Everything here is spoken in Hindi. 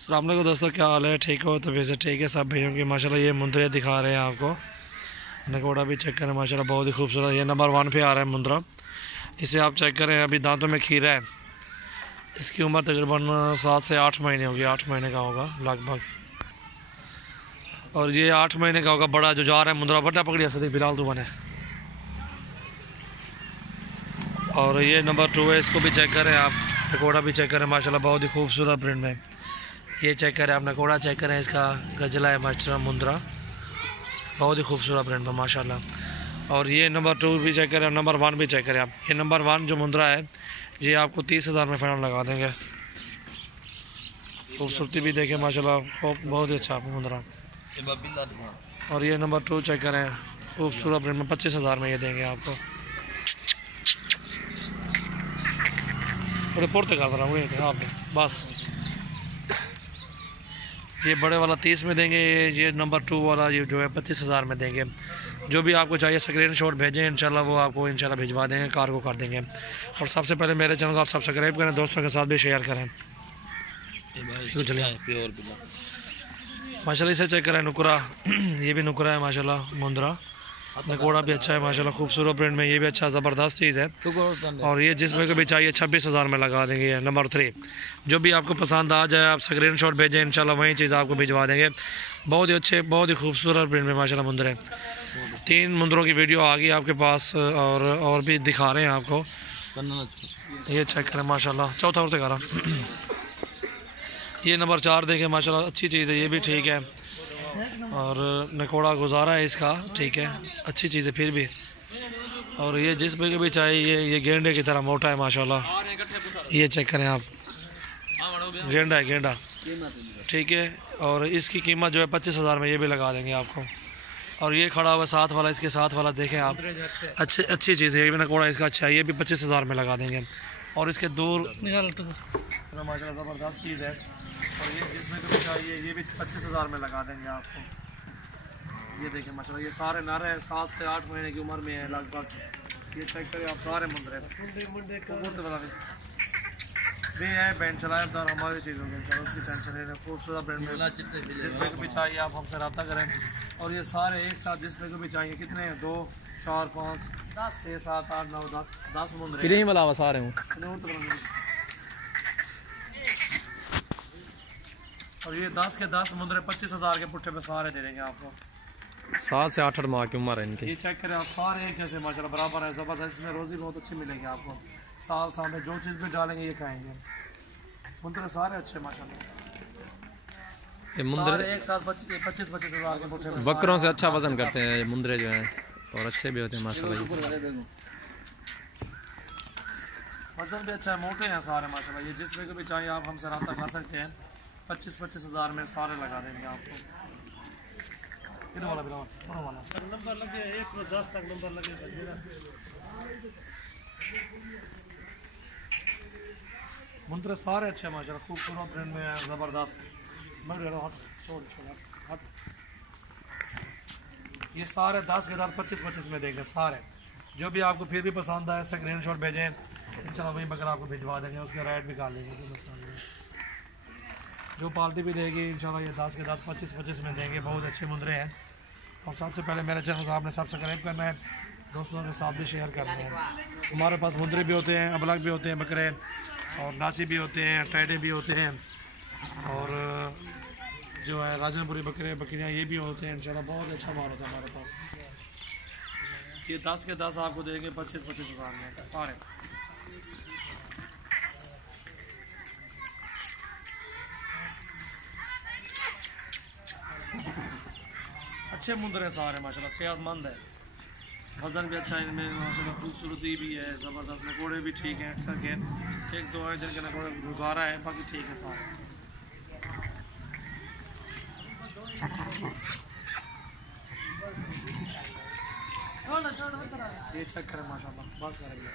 अस्सलाम वालेकुम दोस्तों, क्या हाल है? ठीक हो? तो वैसे ठीक है सब भैया की माशाल्लाह। ये मुंदरे दिखा रहे हैं आपको, नकोड़ा भी चेक करें माशाल्लाह, बहुत ही खूबसूरत। ये नंबर 1 पे आ रहा है मुंदरा। इसे आप चेक करें, अभी दांतों में खीरा है। इसकी उम्र तकरीबन 7 से 8 महीने होगी, 8 महीने का होगा लगभग। और ये 8 महीने का होगा बड़ा जो जा रहा है मुंदरा। बड़ा पकड़िया सदी फिलहाल तो बने। और ये नंबर 2 है, इसको भी चेक करें आप। नकोड़ा भी चेक करें माशाल्लाह, बहुत ही खूबसूरत प्रिंट में। ये चेक करें आप, नकोड़ा चेक करें, इसका गजला है माशाल्लाह मुंदरा, बहुत ही खूबसूरत प्रिंट में माशाल्लाह। और ये नंबर 2 भी चेक करें, नंबर 1 भी चेक करें आप। ये नंबर 1 जो मुंदरा है ये आपको 30,000 में फाइनल लगा देंगे। खूबसूरती भी देखें माशाल्लाह, बहुत ही अच्छा मुंदरा। और ये नंबर 2 चेक करें, खूबसूरत प्रिंट में 25,000 में ये देंगे आपको। रिपोर्ट कर रहा हूँ आपने बस। ये बड़े वाला 30 में देंगे, ये नंबर 2 वाला ये जो है 25,000 में देंगे। जो भी आपको चाहिए स्क्रीनशॉट भेजें, इंशाल्लाह वो आपको इंशाल्लाह भिजवा देंगे, कार को कर देंगे। और सबसे पहले मेरे चैनल को आप सब्सक्राइब करें, दोस्तों के साथ भी शेयर करें। चलिए माशाल्लाह, इसे चेक करें, नुकरा ये भी नुकरा है माशाल्लाह मुंदरा। नकोड़ा भी अच्छा है माशाल्लाह, खूबसूरत प्रिंट में। ये भी अच्छा ज़बरदस्त चीज़ है। और ये जिसमें को भी चाहिए 26,000 में लगा देंगे। ये नंबर 3 जो भी आपको पसंद आ जाए आप स्क्रीनशॉट भेजें, इंशाल्लाह वही चीज़ आपको भिजवा देंगे। बहुत ही अच्छे, बहुत ही खूबसूरत प्रिंट में माशाल्लाह मुंदरे। 3 मुंदरों की वीडियो आ गई आपके पास, और भी दिखा रहे हैं आपको। ये चेक करें माशाल्लाह, चौथा और दिखा रहा। ये नंबर 4 देखें माशाल्लाह, अच्छी चीज़ है, ये भी ठीक है। और नकोड़ा गुजारा है इसका, ठीक है, अच्छी चीज़ है फिर भी। और ये जिस पे भी चाहिए, ये गेंडे की तरह मोटा है माशाल्लाह। ये चेक करें आप, गेंडा है, गेंडा, ठीक है। और इसकी कीमत जो है 25,000 में ये भी लगा देंगे आपको। और ये खड़ा हुआ साथ वाला, इसके साथ वाला देखें आप, अच्छी चीज़ है, ये भी नकोड़ा इसका अच्छा है, ये भी 25,000 में लगा देंगे। और इसके दूर माशाल्लाह ज़बरदस्त चीज़ है। और ये जिसमें भी चाहिए ये भी 25,000 में लगा देंगे आपको। ये देखें माशाल्लाह, ये सारे नर हैं, 7 से 8 महीने की उम्र में है लगभग। ये चेक करें आप, सारे मुंदरे भी हैं। बैंड चलाएदार हमारी चीज़ होगी इंशाल्लाह, उसकी टेंशन नहीं है। खूबसूरत ब्रांड में जिसमें भी चाहिए आप हमसे रब्ता करें। और ये सारे एक साथ जिसमें भी चाहिए, कितने हैं? 2 4 5 6 7 8 9 10 मुंदरे सारे हूँ। और ये 10 के 10 मुंदरे 25,000 के पुट्ठे पे सारे दे देंगे आपको। 7 से 8 माह की उम्र है इनकी। ये चेक करें आप, सारे एक जैसे माशाल्लाह बराबर है, ज़बरदस्त। इसमें रोज़ी बहुत अच्छी मिलेगी आपको। साल में जो चीज़ भी डालेंगे ये खाएंगे। मुंदरे सारे अच्छे माशाल्लाह, ये मुंदरे एक साथ 25,000 के पुट्ठे पे। बकरों से अच्छा वजन करते हैं ये मुंदरे जो हैं, और अच्छे भी होते हैं माशाल्लाह। वजन भी अच्छा है, मोटे हैं सारे माशाल्लाह। ये जिसमें को भी चाहिए आप हमसे रब्ता कर सकते हैं। 25,000 में सारे लगा देंगे आपको। नंबर लगे 1 से 10 तक नंबर लगे। मुंदरे सारे अच्छे माशाल्लाह, खूबसूरत प्रिंट में है, ज़बरदस्त। ये सारे 10 के 10 25 में देंगे सारे। जो भी आपको फिर भी पसंद आए स्क्रीनशॉट भेजें, इंशाल्लाह वही बकरा आपको भिजवा देंगे, उसके रेट भी निकाल लेंगे। कोई मसला नहीं है। जो पार्टी भी देगी इंशाल्लाह ये 10 के 10 25 में देंगे। बहुत अच्छे मुंदरे हैं। और सबसे पहले मेरे चैनल को आपने सब्सक्राइब करना है, दोस्तों के साथ भी शेयर करना है। हमारे पास मुंदरे भी होते हैं, अबलग भी होते हैं बकरे, और नाची भी होते हैं, टैडे भी होते हैं, और जो है राजनपुरी बकरियाँ ये भी होते हैं। इंशाल्लाह बहुत अच्छा माल होता है हमारे पास। ये 10 के 10 आपको देंगे 25,000 में सारे। अच्छे मुंदर हैं सारे माशाल्लाह, सेहतमंद है, वजन भी अच्छा है इनमें माशाल्लाह, खूबसूरती भी है ज़बरदस्त। नकोड़े भी ठीक हैं, अक्सर के 1-2 है जिनके नकोड़े गुजारा है, बाकी ठीक है सारे। ये चेक करें माशाल्लाह, बस करेंगे।